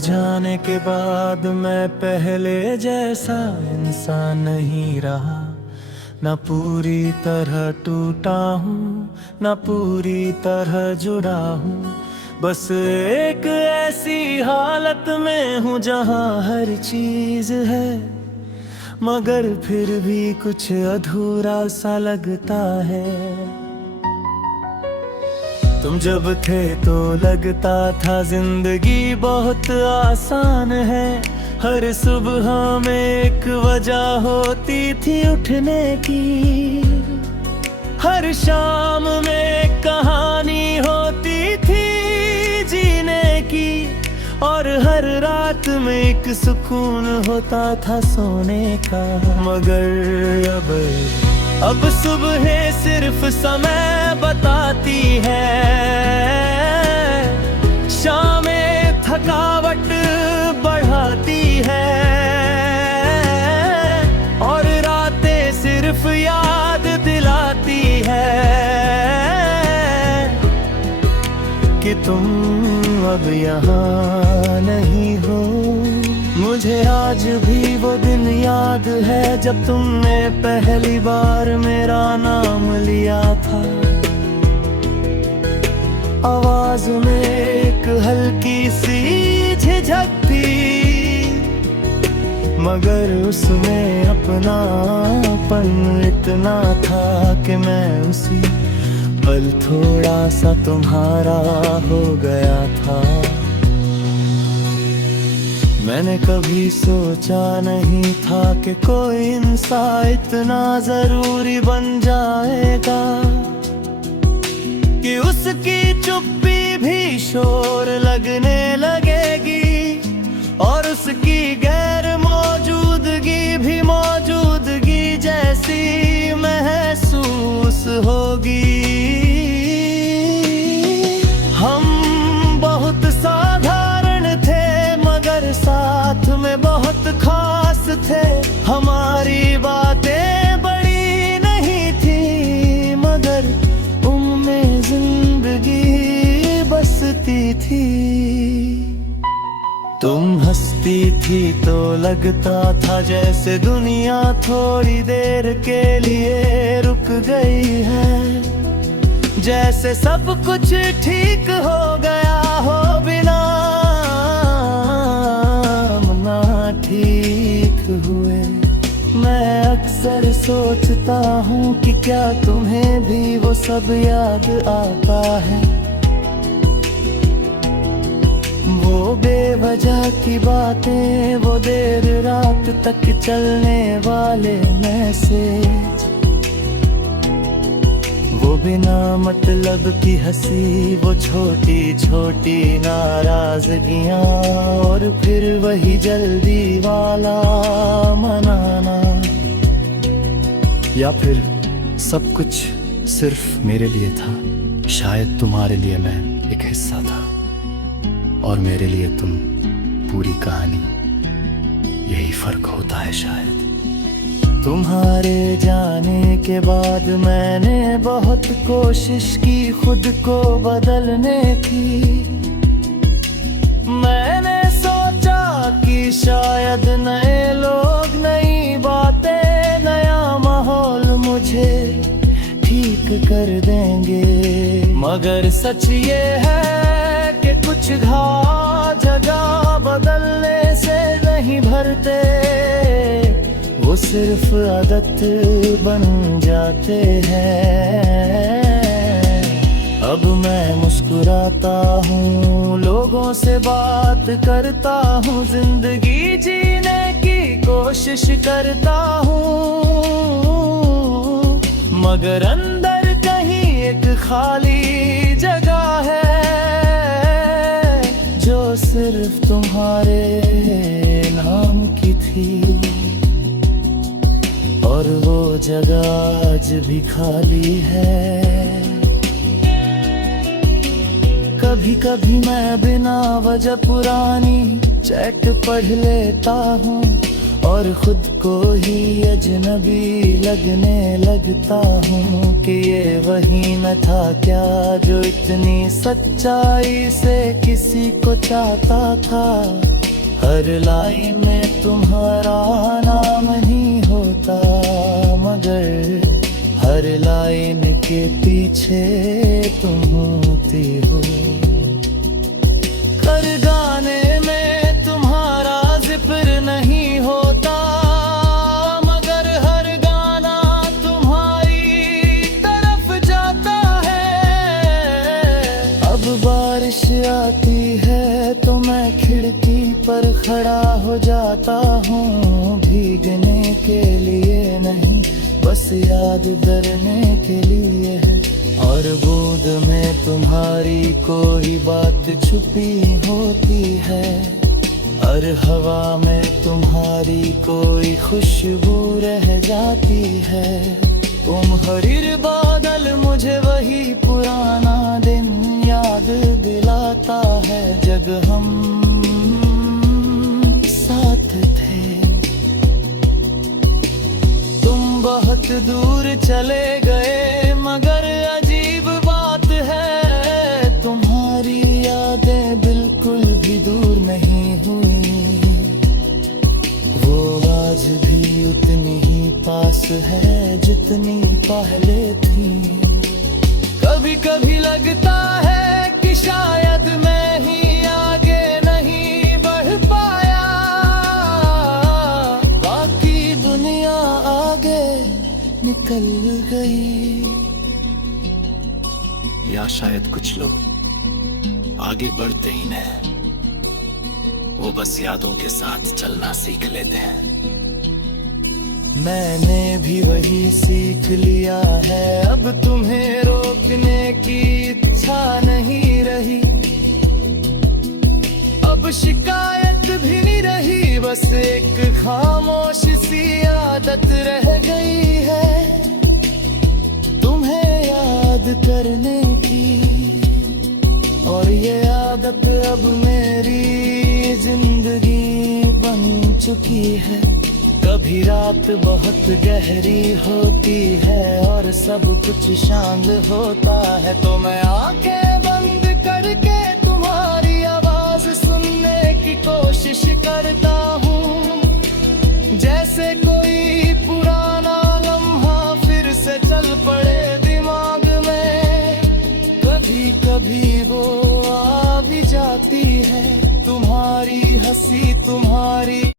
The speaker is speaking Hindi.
जाने के बाद मैं पहले जैसा इंसान नहीं रहा। ना पूरी तरह टूटा हूँ, ना पूरी तरह जुड़ा हूँ। बस एक ऐसी हालत में हूँ जहाँ हर चीज है, मगर फिर भी कुछ अधूरा सा लगता है। तुम जब थे तो लगता था जिंदगी बहुत आसान है। हर सुबह में एक वजह होती थी उठने की, हर शाम में एक कहानी होती थी जीने की, और हर रात में एक सुकून होता था सोने का। मगर अब सुबह सिर्फ समय बताती है, शामें थकावट बढ़ाती है, और रातें सिर्फ याद दिलाती है कि तुम अब यहाँ नहीं हो। मुझे आज भी वो दिन याद है जब तुमने पहली बार मेरा नाम लिया था। आवाज में एक हल्की सी झिझक थी, मगर उसमें अपनापन इतना था कि मैं उसी पल थोड़ा सा तुम्हारा हो गया था। मैंने कभी सोचा नहीं था कि कोई इंसान इतना जरूरी बन जाएगा, कि उसकी चुप्पी भी शोर लगने लगेगी, और उसकी गैर मौजूदगी भी मौजूदगी जैसी महसूस होगी। हम बहुत साधारण थे मगर साथ में बहुत खास थे। हमारी बातें बड़ी नहीं थी मगर उनमें जिंदगी बसती थी। तुम हंसती थी तो लगता था जैसे दुनिया थोड़ी देर के लिए रुक गई है, जैसे सब कुछ ठीक हो गया हो बिना ठीक हुए। मैं अक्सर सोचता हूँ कि क्या तुम्हें भी वो सब याद आता है, वो बेवजह की बातें, वो देर रात तक चलने वाले मैसेज, वो बिना मतलब की हंसी, वो छोटी छोटी नाराजगियां, और फिर वही जल्दी वाला मनाना। या फिर सब कुछ सिर्फ मेरे लिए था। शायद तुम्हारे लिए मैं एक हिस्सा था और मेरे लिए तुम पूरी कहानी। यही फर्क होता है शायद। तुम्हारे जाने के बाद मैंने बहुत कोशिश की खुद को बदलने की। मैंने सोचा कि शायद नए लोग, नई बातें, नया माहौल मुझे ठीक कर देंगे। मगर सच ये है कि कुछ घाव जगह बदलने से नहीं भरते, वो सिर्फ आदत बन जाते हैं। अब मैं मुस्कुराता हूँ, लोगों से बात करता हूँ, जिंदगी जीने की कोशिश करता हूँ, मगर अंदर कहीं एक खाली जगह है जो सिर्फ तुम्हारे नाम की थी, और वो जगह आज भी खाली है। कभी कभी मैं बिना वजह पुरानी चैट पढ़ लेता हूँ, और खुद को ही अजनबी लगने लगता हूँ कि ये वही मैं था क्या जो इतनी सच्चाई से किसी को चाहता था। हर लाइन में तुम्हारा नाम ही होता, मगर हर लाइन के पीछे तुम होती हो। हर गाने में तुम्हारा जिक्र नहीं होता, मगर हर गाना तुम्हारी तरफ जाता है। अब बारिश आती है तो मैं खिड़की पर खड़ा हो जाता हूँ, भीगने के लिए नहीं बस याद करने के लिए है। और बूंद में तुम्हारी कोई बात छुपी होती है, और हवा में तुम्हारी कोई खुशबू रह जाती है। हरीर बादल मुझे वही पुराना दिन याद दिलाता है, जब हम साथ थे। तुम बहुत दूर चले गए, मगर अजीब बात है तुम्हारी यादें बिल्कुल भी दूर नहीं हुई। वो आज भी उतनी ही पास है जितनी पहले थी। कभी कभी लगता है कि शायद मैं ही आगे नहीं बढ़ पाया, बाकी दुनिया आगे निकल गई। या शायद कुछ लोग आगे बढ़ते ही नहीं, वो बस यादों के साथ चलना सीख लेते हैं। मैंने भी वही सीख लिया है, अब तुम्हें रोकने की इच्छा नहीं रही। अब शिकायत भी नहीं रही, बस एक खामोश सी आदत रह गई है तुम्हें याद करने की। और ये आदत अब मेरी जिंदगी बन चुकी है। कभी रात बहुत गहरी होती है और सब कुछ शांत होता है, तो मैं आंखें बंद करके तुम्हारी आवाज सुनने की कोशिश करता हूँ। जैसे कोई पुराना लम्हा फिर से चल पड़े दिमाग में। कभी कभी वो आ भी जाती है, तुम्हारी हंसी, तुम्हारी